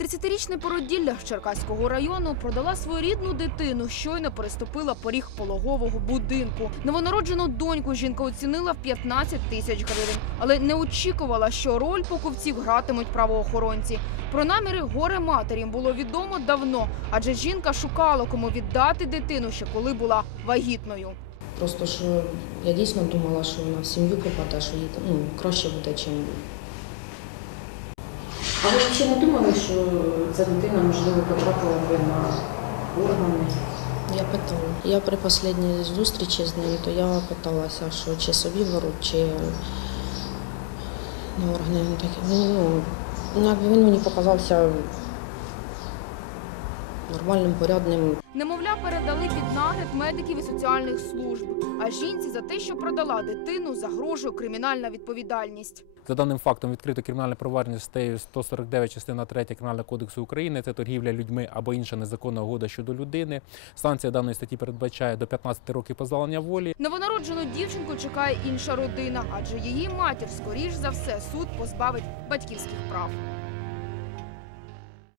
30-річне породілля з Черкаського району продала свою рідну дитину, щойно переступила поріг пологового будинку. Новонароджену доньку жінка оцінила в 15 тисяч гривень, але не очікувала, що роль покупців гратимуть правоохоронці. Про наміри горе матері було відомо давно, адже жінка шукала кому віддати дитину ще коли була вагітною. Просто що я дійсно думала, що вона в сім'ю попаде, що їй ну, краще буде, чим А ви взагалі не думали, що ця дитина, можливо, потрапила би на органи? я питала. Я при останній зустрічі з ним, то я питалася, що чи собі беруть, чи на органи. Ну, ну, він мені показався нормальним, порядним. Немовля передали під нагляд медиків і соціальних служб. А жінці за те, що продала дитину, загрожує кримінальна відповідальність. За даним фактом відкрито кримінальне провадження статтею 149 частина 3 Кримінального кодексу України. Це торгівля людьми або інша незаконна угода щодо людини. Санкція даної статті передбачає до 15 років позбавлення волі. Новонароджену дівчинку чекає інша родина, адже її матір, скоріш за все, суд позбавить батьківських прав.